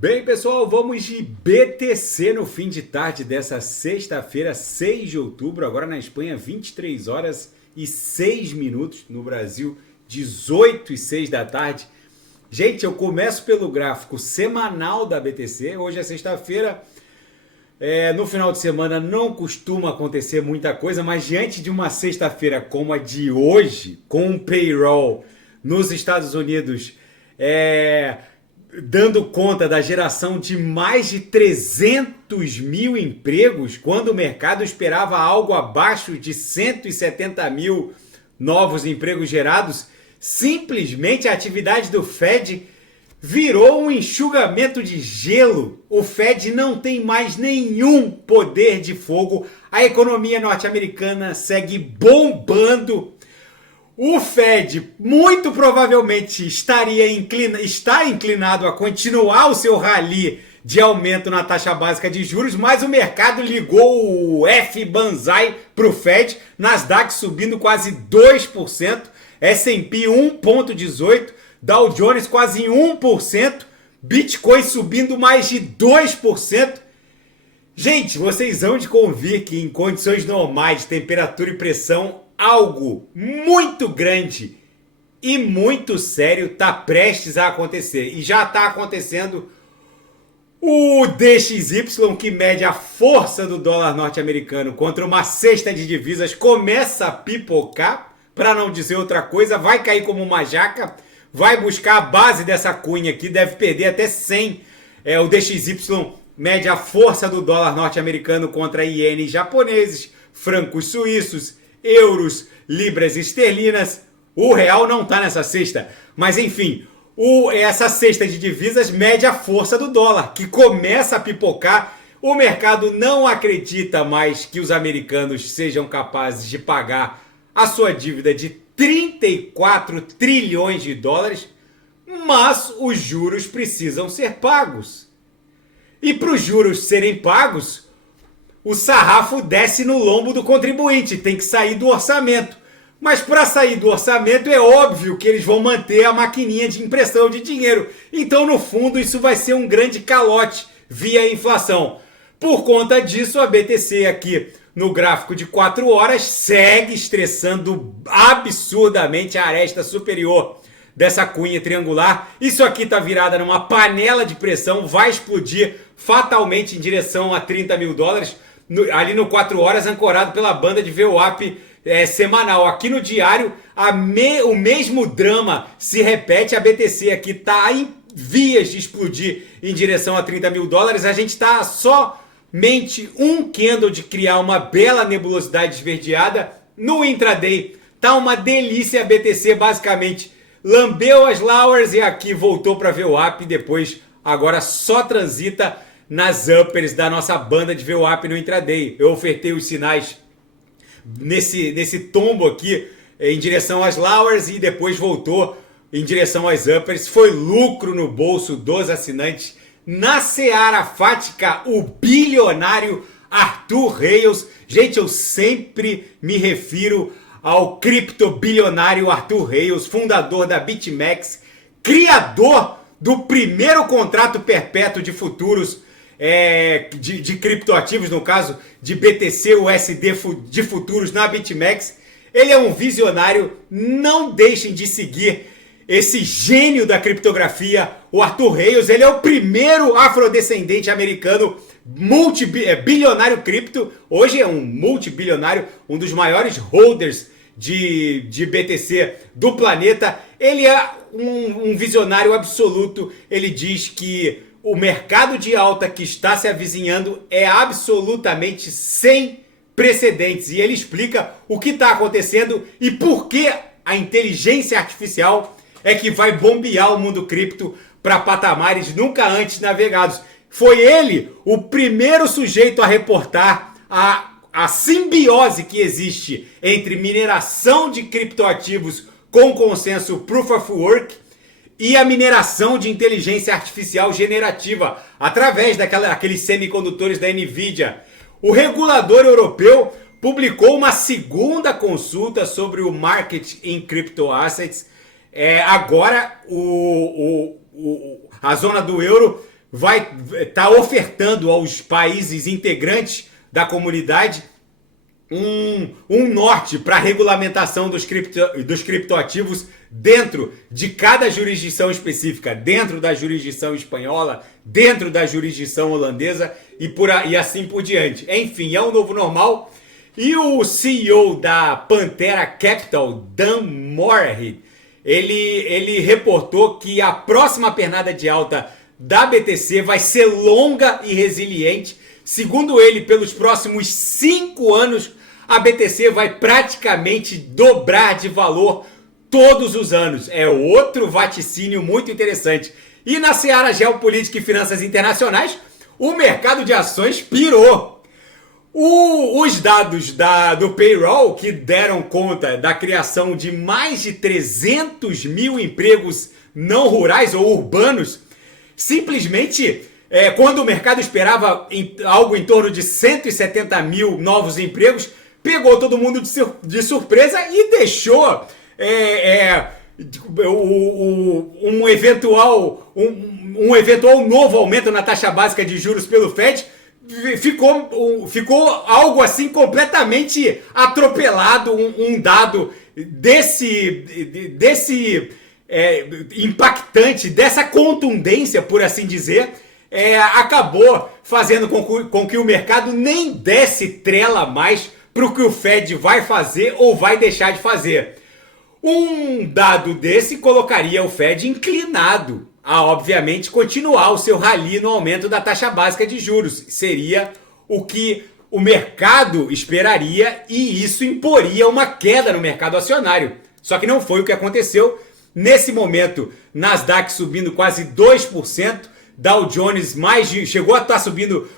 Bem, pessoal, vamos de BTC no fim de tarde dessa sexta-feira, 6 de outubro. Agora na Espanha, 23 horas e 6 minutos. No Brasil, 18 e 6 da tarde. Gente, eu começo pelo gráfico semanal da BTC. Hoje é sexta-feira. No final de semana não costuma acontecer muita coisa, mas diante de uma sexta-feira como a de hoje, com um payroll nos Estados Unidos, dando conta da geração de mais de 300 mil empregos, quando o mercado esperava algo abaixo de 170 mil novos empregos gerados, simplesmente a atividade do Fed virou um enxugamento de gelo. O Fed não tem mais nenhum poder de fogo. A economia norte-americana segue bombando. O Fed muito provavelmente está inclinado a continuar o seu rally de aumento na taxa básica de juros, mas o mercado ligou o F-Banzai para o Fed, Nasdaq subindo quase 2%, S&P 1,18%, Dow Jones quase 1%, Bitcoin subindo mais de 2%. Gente, vocês hão de convir que em condições normais de temperatura e pressão, algo muito grande e muito sério está prestes a acontecer. E já está acontecendo. O DXY, que mede a força do dólar norte-americano contra uma cesta de divisas, começa a pipocar, para não dizer outra coisa, vai cair como uma jaca, vai buscar a base dessa cunha aqui, deve perder até 100. O DXY mede a força do dólar norte-americano contra ienes japoneses, francos suíços, euros, libras esterlinas. O real não está nessa cesta, mas enfim, essa cesta de divisas mede a força do dólar, que começa a pipocar. O mercado não acredita mais que os americanos sejam capazes de pagar a sua dívida de 34 trilhões de dólares, mas os juros precisam ser pagos. E para os juros serem pagos, o sarrafo desce no lombo do contribuinte, tem que sair do orçamento. Mas para sair do orçamento é óbvio que eles vão manter a maquininha de impressão de dinheiro. Então, no fundo, isso vai ser um grande calote via inflação. Por conta disso, a BTC aqui no gráfico de 4 horas segue estressando absurdamente a aresta superior dessa cunha triangular. Isso aqui está virada numa panela de pressão, vai explodir fatalmente em direção a 30 mil dólares. Ali no 4 horas, ancorado pela banda de VWAP semanal. Aqui no diário, o mesmo drama se repete. A BTC aqui está em vias de explodir em direção a 30 mil dólares. A gente está somente um candle de criar uma bela nebulosidade esverdeada. No intraday, tá uma delícia. A BTC basicamente lambeu as Lowers e aqui voltou para VWAP. Depois, agora só transita nas uppers da nossa banda de VWAP no intraday. Eu ofertei os sinais nesse tombo aqui em direção às Lowers e depois voltou em direção às uppers. Foi lucro no bolso dos assinantes. Na seara fática, o bilionário Arthur Reis. Gente, eu sempre me refiro ao criptobilionário Arthur Reis, fundador da BitMEX, criador do primeiro contrato perpétuo de futuros de criptoativos, no caso de BTC USD de futuros na BitMEX. Ele é um visionário, não deixem de seguir esse gênio da criptografia, o Arthur Reis. Ele é o primeiro afrodescendente americano bilionário cripto, hoje é um multibilionário, um dos maiores holders de BTC do planeta. Ele é um visionário absoluto. Ele diz que o mercado de alta que está se avizinhando é absolutamente sem precedentes. E ele explica o que está acontecendo e por que a inteligência artificial é que vai bombear o mundo cripto para patamares nunca antes navegados. Foi ele o primeiro sujeito a reportar a simbiose que existe entre mineração de criptoativos com consenso Proof of Work e a mineração de inteligência artificial generativa através daqueles semicondutores da NVIDIA. O regulador europeu publicou uma segunda consulta sobre o market in crypto assets. Agora a zona do euro vai estar ofertando aos países integrantes da comunidade um norte para a regulamentação dos criptoativos dentro de cada jurisdição específica, dentro da jurisdição espanhola, dentro da jurisdição holandesa e assim por diante. Enfim, é um novo normal. E o CEO da Pantera Capital, Dan Morehead, ele reportou que a próxima pernada de alta da BTC vai ser longa e resiliente. Segundo ele, pelos próximos 5 anos, a BTC vai praticamente dobrar de valor todos os anos. É outro vaticínio muito interessante. E na seara geopolítica e finanças internacionais, o mercado de ações pirou. Os dados do payroll, que deram conta da criação de mais de 300 mil empregos não rurais ou urbanos, simplesmente, quando o mercado esperava algo em torno de 170 mil novos empregos, pegou todo mundo de surpresa e deixou um eventual novo aumento na taxa básica de juros pelo Fed. Ficou algo assim completamente atropelado, um dado desse impactante, dessa contundência, por assim dizer, acabou fazendo com que o mercado nem desse trela mais para o que o Fed vai fazer ou vai deixar de fazer. Um dado desse colocaria o Fed inclinado a, obviamente, continuar o seu rally no aumento da taxa básica de juros. Seria o que o mercado esperaria e isso imporia uma queda no mercado acionário. Só que não foi o que aconteceu. Nesse momento, Nasdaq subindo quase 2%, Dow Jones chegou a estar subindo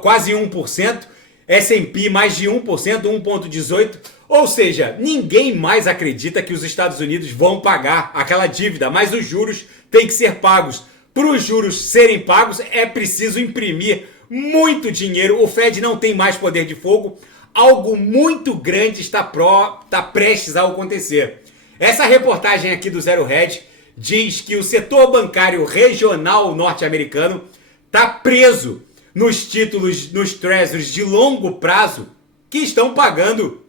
quase 1%, S&P mais de 1%, 1,18%. Ou seja, ninguém mais acredita que os Estados Unidos vão pagar aquela dívida, mas os juros têm que ser pagos. Para os juros serem pagos, é preciso imprimir muito dinheiro. O Fed não tem mais poder de fogo. Algo muito grande está prestes a acontecer. Essa reportagem aqui do Zero Hedge diz que o setor bancário regional norte-americano está preso nos títulos, nos treasuries de longo prazo que estão pagando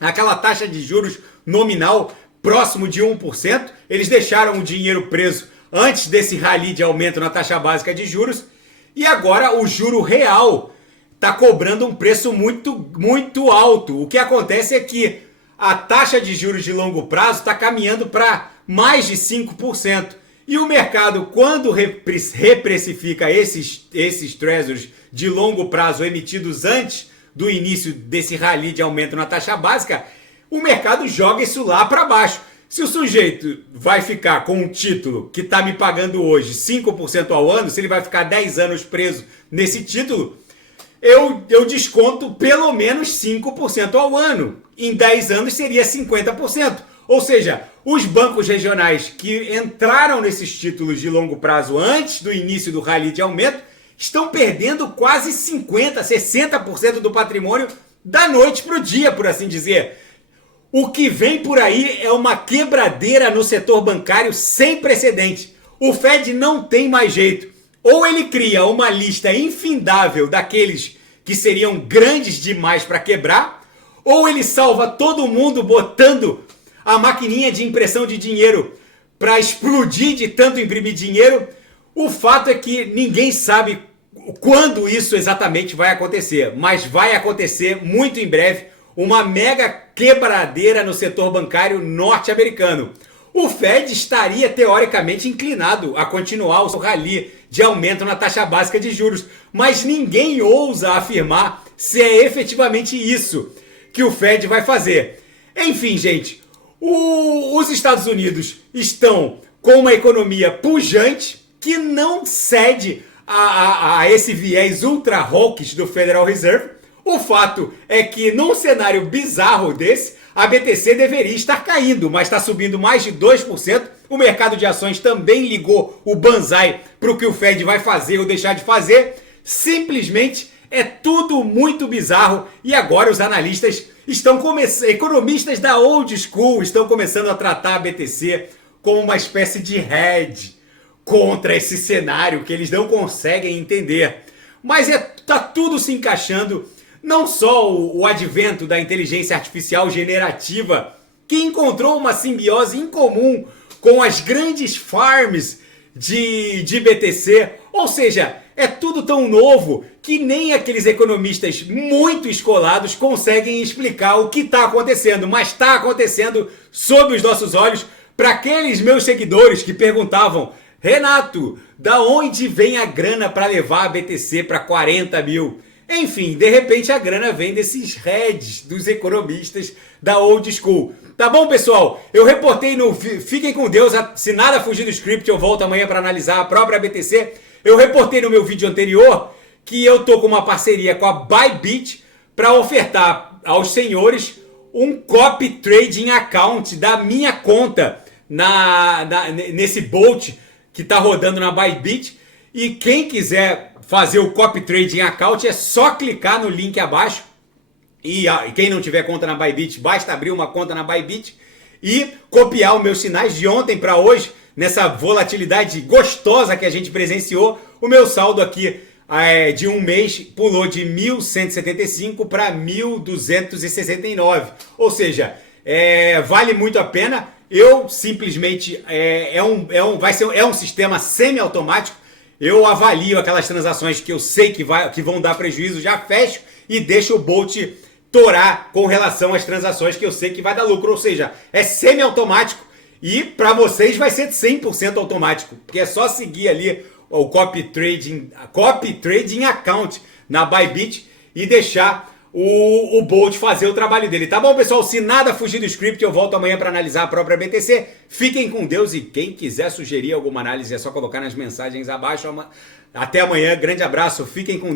aquela taxa de juros nominal próximo de 1%. Eles deixaram o dinheiro preso antes desse rally de aumento na taxa básica de juros e agora o juro real está cobrando um preço muito, muito alto. O que acontece é que a taxa de juros de longo prazo está caminhando para mais de 5%. E o mercado, quando reprecifica esses treasuries de longo prazo emitidos antes do início desse rally de aumento na taxa básica, o mercado joga isso lá para baixo. Se o sujeito vai ficar com um título que está me pagando hoje 5% ao ano, se ele vai ficar 10 anos preso nesse título, eu desconto pelo menos 5% ao ano. Em 10 anos seria 50%. Ou seja, os bancos regionais que entraram nesses títulos de longo prazo antes do início do rally de aumento estão perdendo quase 50%, 60% do patrimônio da noite para o dia, por assim dizer. O que vem por aí é uma quebradeira no setor bancário sem precedente. O Fed não tem mais jeito. Ou ele cria uma lista infindável daqueles que seriam grandes demais para quebrar, ou ele salva todo mundo botando a maquininha de impressão de dinheiro para explodir de tanto imprimir dinheiro. O fato é que ninguém sabe quando isso exatamente vai acontecer, mas vai acontecer muito em breve uma mega quebradeira no setor bancário norte-americano. O Fed estaria teoricamente inclinado a continuar o seu rally de aumento na taxa básica de juros, mas ninguém ousa afirmar se é efetivamente isso que o Fed vai fazer. Enfim, gente, os Estados Unidos estão com uma economia pujante que não cede a esse viés ultra hawkish do Federal Reserve. O fato é que num cenário bizarro desse, a BTC deveria estar caindo, mas está subindo mais de 2%. O mercado de ações também ligou o banzai para o que o Fed vai fazer ou deixar de fazer. Simplesmente é tudo muito bizarro e agora os analistas economistas da old school estão começando a tratar a BTC como uma espécie de hedge, contra esse cenário que eles não conseguem entender. Mas tá tudo se encaixando, não só o advento da inteligência artificial generativa, que encontrou uma simbiose incomum com as grandes farms de BTC, ou seja, é tudo tão novo que nem aqueles economistas muito escolados conseguem explicar o que está acontecendo, mas está acontecendo sob os nossos olhos. Para aqueles meus seguidores que perguntavam: Renato, da onde vem a grana para levar a BTC para 40 mil? Enfim, de repente a grana vem desses heads dos economistas da old school. Tá bom, pessoal? Eu reportei no... Fiquem com Deus, se nada fugir do script, eu volto amanhã para analisar a própria BTC. Eu reportei no meu vídeo anterior que eu tô com uma parceria com a Bybit para ofertar aos senhores um copy trading account da minha conta nesse Bolt que tá rodando na Bybit. E quem quiser fazer o copy trading account é só clicar no link abaixo. E quem não tiver conta na Bybit, basta abrir uma conta na Bybit e copiar os meus sinais de ontem para hoje, nessa volatilidade gostosa que a gente presenciou. O meu saldo aqui de um mês pulou de 1.175 para 1.269. Ou seja, vale muito a pena. Eu simplesmente é um sistema semi-automático. Eu avalio aquelas transações que eu sei que vão dar prejuízo, já fecho e deixo o Bolt torar com relação às transações que eu sei que vai dar lucro. Ou seja, é semi-automático e para vocês vai ser 100% automático, porque é só seguir ali o copy trading account na Bybit e deixar o Bolt fazer o trabalho dele. Tá bom, pessoal? Se nada fugir do script, eu volto amanhã para analisar a própria BTC. Fiquem com Deus e quem quiser sugerir alguma análise é só colocar nas mensagens abaixo. Até amanhã, grande abraço, fiquem com Deus.